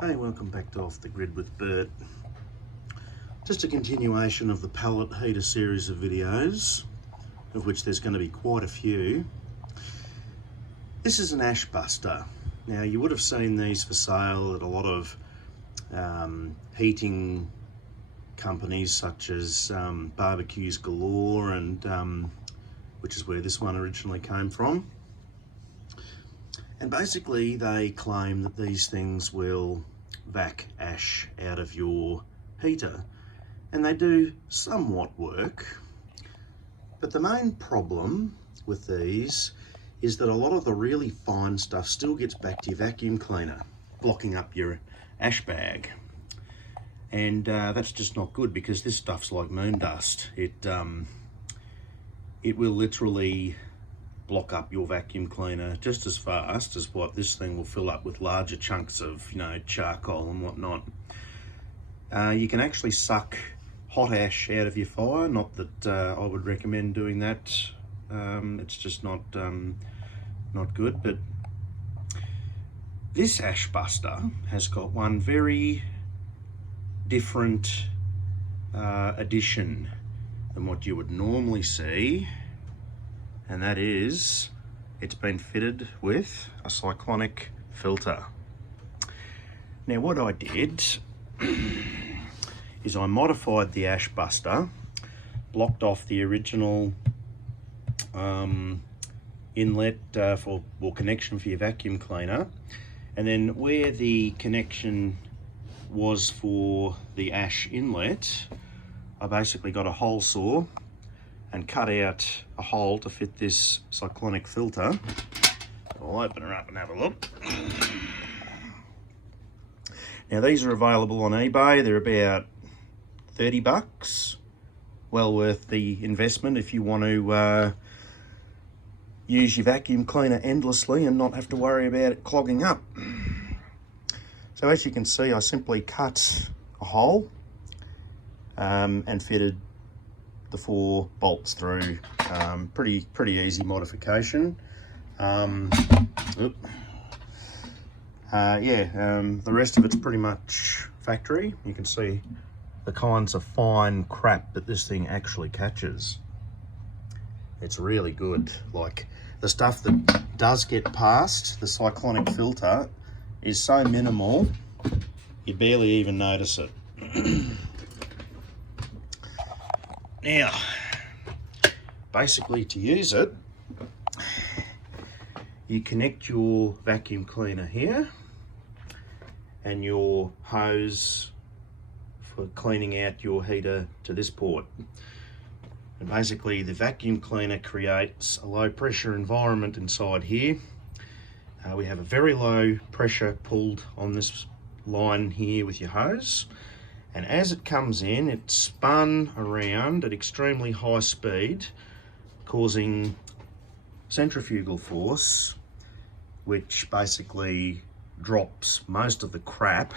Hey, welcome back to Off the Grid with Bert. Just a continuation of the pallet heater series of videos, of which there's going to be quite a few. This is an ash buster. Now, you would have seen these for sale at a lot of heating companies such as Barbecues Galore, and which is where this one originally came from. And basically they claim that these things will vac ash out of your heater, and they do somewhat work. But the main problem with these is that a lot of the really fine stuff still gets back to your vacuum cleaner, blocking up your ash bag. And that's just not good, because this stuff's like moon dust. It will literally block up your vacuum cleaner just as fast as what this thing will fill up with larger chunks of, charcoal and whatnot. You can actually suck hot ash out of your fire. Not that I would recommend doing that. It's just not good. But this ash buster has got one very different addition than what you would normally see. And that is, it's been fitted with a Cyclonic filter. Now, what I did is I modified the ash buster, blocked off the original inlet or connection for your vacuum cleaner, and then where the connection was for the ash inlet, I basically got a hole saw and cut out a hole to fit this Cyclonic filter. I'll open her up and have a look. Now, these are available on eBay. They're about 30 bucks. Well worth the investment if you want to use your vacuum cleaner endlessly and not have to worry about it clogging up. So as you can see, I simply cut a hole and fitted the 4 bolts through. Pretty easy modification. The rest of it's pretty much factory. You can see the kinds of fine crap that this thing actually catches. It's really good. Like, the stuff that does get past the Cyclonic filter is so minimal, you barely even notice it. Now, basically, to use it, you connect your vacuum cleaner here and your hose for cleaning out your heater to this port. And basically, the vacuum cleaner creates a low pressure environment inside here. We have a very low pressure pulled on this line here with your hose. And as it comes in, it's spun around at extremely high speed, causing centrifugal force, which basically drops most of the crap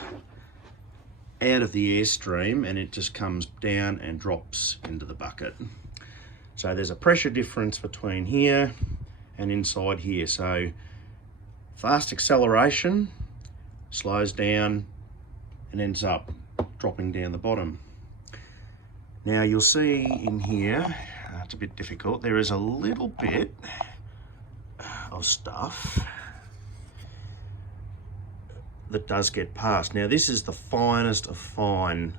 out of the airstream, and it just comes down and drops into the bucket. So there's a pressure difference between here and inside here. So fast acceleration slows down and ends up dropping down the bottom. Now, you'll see in here, it's a bit difficult, there is a little bit of stuff that does get past. Now, this is the finest of fine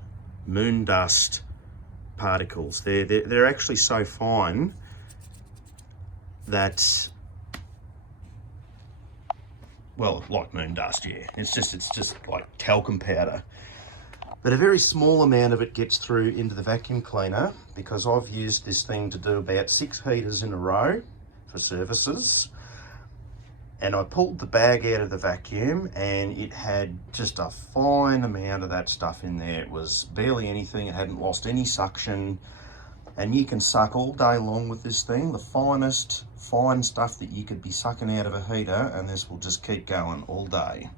moon dust particles. They're actually so fine that, well, like moon dust, yeah. It's just like talcum powder. But a very small amount of it gets through into the vacuum cleaner, because I've used this thing to do about 6 heaters in a row for services. And I pulled the bag out of the vacuum and it had just a fine amount of that stuff in there. It was barely anything, it hadn't lost any suction. And you can suck all day long with this thing, the finest fine stuff that you could be sucking out of a heater, and this will just keep going all day.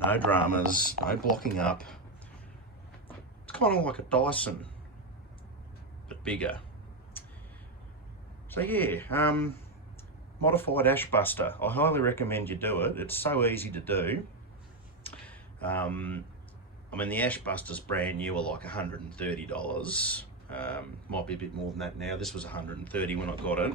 No dramas, no blocking up. It's kind of like a Dyson, but bigger. So yeah, modified ash buster. I highly recommend you do it. It's so easy to do. I mean, the Ash Busters brand new are like $130. Might be a bit more than that now. This was $130 when I got it.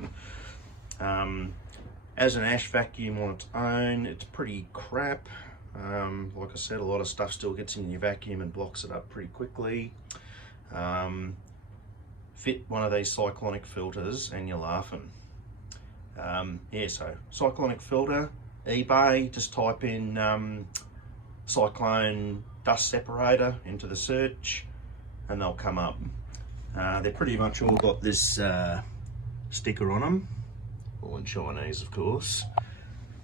As an ash vacuum on its own, it's pretty crap. Like I said, a lot of stuff still gets in your vacuum and blocks it up pretty quickly. Fit one of these Cyclonic filters and you're laughing. Yeah, so Cyclonic filter, eBay, just type in Cyclone dust separator into the search and they'll come up. They're pretty much all got this sticker on them, all in Chinese of course.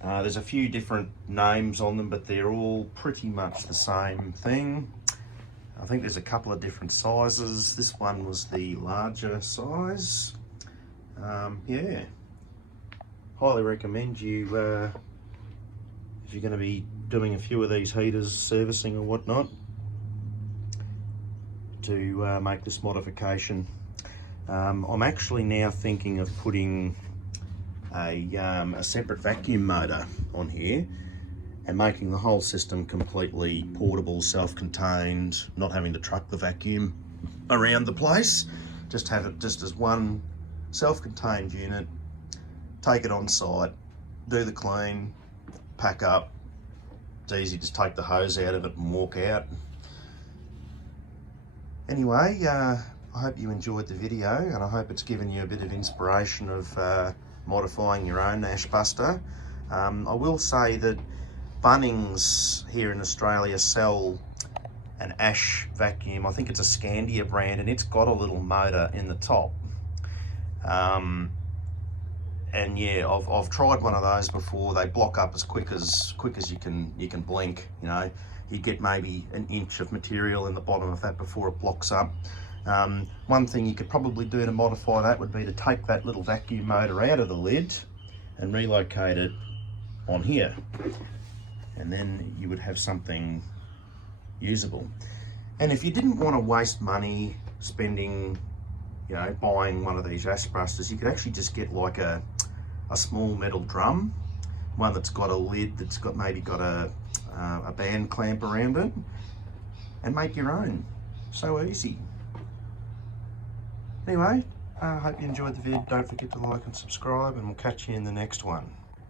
There's a few different names on them, but they're all pretty much the same thing. I think there's a couple of different sizes. This one was the larger size. Yeah, highly recommend you, if you're going to be doing a few of these heaters, servicing or whatnot, to make this modification. I'm actually now thinking of putting a separate vacuum motor on here and making the whole system completely portable, self-contained, not having to truck the vacuum around the place. Just have it just as one self-contained unit, take it on site, do the clean, pack up. It's easy, just take the hose out of it and walk out. Anyway, I hope you enjoyed the video and I hope it's given you a bit of inspiration of modifying your own ash buster. I will say that Bunnings here in Australia sell an ash vacuum. I think it's a Scandia brand and it's got a little motor in the top. And yeah, I've tried one of those before. They block up as quick as you can blink. You know, you get maybe an inch of material in the bottom of that before it blocks up. One thing you could probably do to modify that would be to take that little vacuum motor out of the lid and relocate it on here, and then you would have something usable. And if you didn't want to waste money spending, you know, buying one of these ash busters, you could actually just get like a small metal drum, one that's got a lid that's maybe got a band clamp around it, and make your own. So easy. Anyway, I hope you enjoyed the vid. Don't forget to like and subscribe, and we'll catch you in the next one.